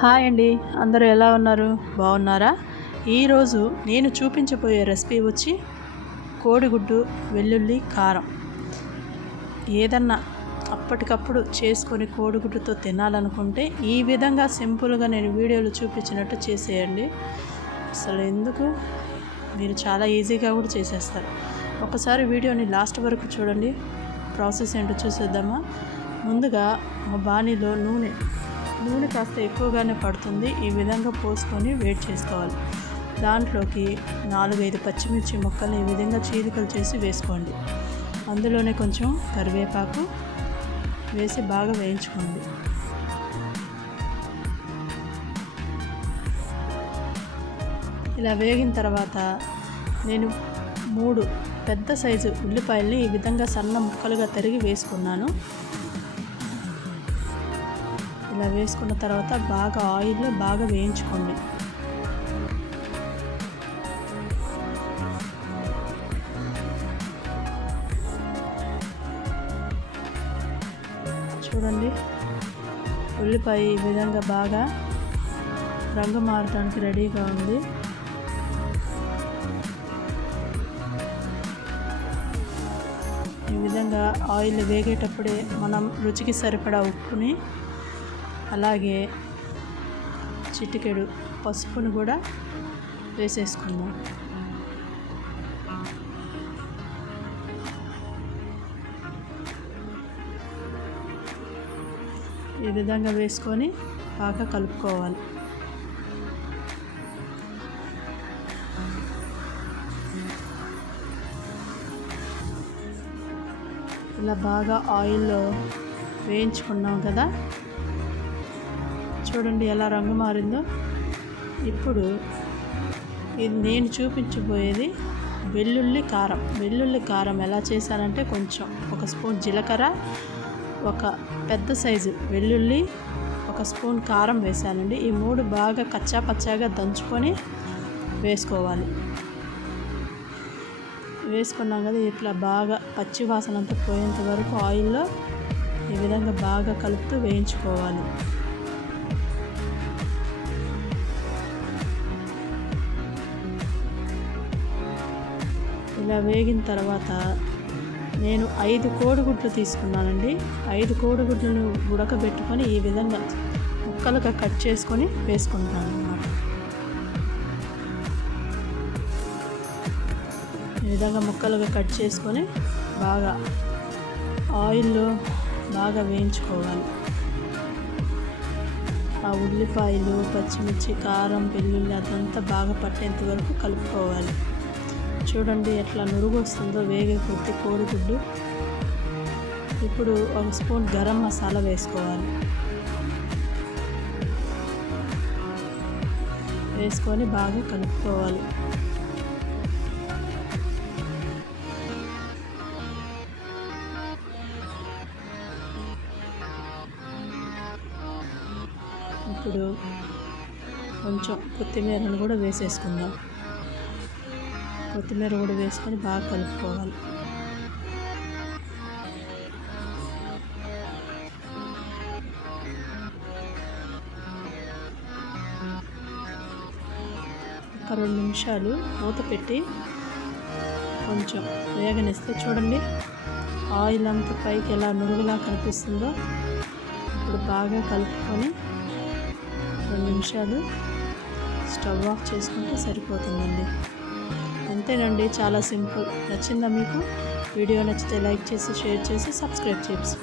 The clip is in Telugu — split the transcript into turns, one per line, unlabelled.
హాయ్ అండి. అందరూ ఎలా ఉన్నారు? బాగున్నారా? ఈరోజు నేను చూపించబోయే రెసిపీ వచ్చి కోడిగుడ్డు వెల్లుల్లి కారం. ఏదన్నా అప్పటికప్పుడు చేసుకొని కోడిగుడ్డుతో తినాలనుకుంటే ఈ విధంగా సింపుల్గా నేను వీడియోలు చూపించినట్టు చేసేయండి. అసలు ఎందుకు? మీరు చాలా ఈజీగా కూడా చేసేస్తారు. ఒకసారి వీడియోని లాస్ట్ వరకు చూడండి. ప్రాసెస్ ఏంటో చూసేద్దామా? ముందుగా ఒక బాణీలో నూనె నూనె కాస్త ఎక్కువగానే పడుతుంది. ఈ విధంగా పోసుకొని వేడి చేసుకోవాలి. దాంట్లోకి నాలుగైదు పచ్చిమిర్చి ముక్కలు ఈ విధంగా చీలికలు చేసి వేసుకోండి. అందులోనే కొంచెం కరివేపాకు వేసి బాగా వేయించుకోండి. ఇలా వేగిన తర్వాత నేను మూడు పెద్ద సైజు ఉల్లిపాయల్ని ఈ విధంగా సన్న ముక్కలుగా తరిగి వేసుకున్నాను. ఇలా వేసుకున్న తర్వాత బాగా ఆయిల్లో బాగా వేయించుకోండి. చూడండి. ఉల్లిపాయ ఈ విధంగా బాగా రంగు మారటానికి రెడీగా ఉంది. ఈ విధంగా ఆయిల్ వేగేటప్పుడే మనం రుచికి సరిపడా ఉప్పుని అలాగే చిటికెడు పసుపును కూడా వేసేసుకుందాం. ఈ విధంగా వేసుకొని బాగా కలుపుకోవాలి. ఇలా బాగా ఆయిల్లో వేయించుకున్నాం కదా. చూడండి ఎలా రంగు మారిందో. ఇప్పుడు ఇది నేను చూపించబోయేది వెల్లుల్లి కారం. వెల్లుల్లి కారం ఎలా చేశానంటే కొంచెం ఒక స్పూన్ జీలకర్ర ఒక పెద్ద సైజు వెల్లుల్లి ఒక స్పూన్ కారం వేసానండి ఈ మూడు బాగా కచ్చా పచ్చాగా దంచుకొని వేసుకోవాలి. వేసుకున్నాం కదా ఇట్లా బాగా పచ్చి వాసన అంతా పోయేంత వరకు ఆయిల్లో ఈ విధంగా బాగా కలుపుతూ వేయించుకోవాలి. ఇలా వేగిన తర్వాత నేను ఐదు కోడిగుడ్లు తీసుకున్నానండి. ఐదు కోడిగుడ్లను ఉడకబెట్టుకొని ఈ విధంగా ముక్కలుగా కట్ చేసుకొని వేసుకుంటాను అన్నమాట. ఈ విధంగా ముక్కలుగా కట్ చేసుకొని బాగా ఆయిల్లో బాగా వేయించుకోవాలి. ఆ ఉల్లిపాయలు పచ్చిమిర్చి కారం వెల్లుల్లి అదంతా బాగా పట్టేంత వరకు కలుపుకోవాలి. చూడండి ఎట్లా నురుగు వస్తుందో వేగే కొద్ది కోడిగుడ్డు. ఇప్పుడు ఒక స్పూన్ గరం మసాలా వేసుకోవాలి. వేసుకొని బాగా కలుపుకోవాలి. ఇప్పుడు కొంచెం కొత్తిమీరను కూడా వేసేసుకుందాం. కొత్తిమీర కూడా వేసుకొని బాగా కలుపుకోవాలి. ఒక రెండు నిమిషాలు మూత పెట్టి కొంచెం వేగనిస్తే చూడండి ఆయిల్ అంతా పైకి ఎలా నురుగులా కనిపిస్తుందో ఇప్పుడు బాగా కలుపుకొని రెండు నిమిషాలు స్టవ్ ఆఫ్ చేసుకుంటే సరిపోతుందండి. అంతేనండి చాలా సింపుల్. నచ్చిందా మీకు? వీడియో నచ్చితే లైక్ చేసి షేర్ చేసి సబ్స్క్రైబ్ చేసి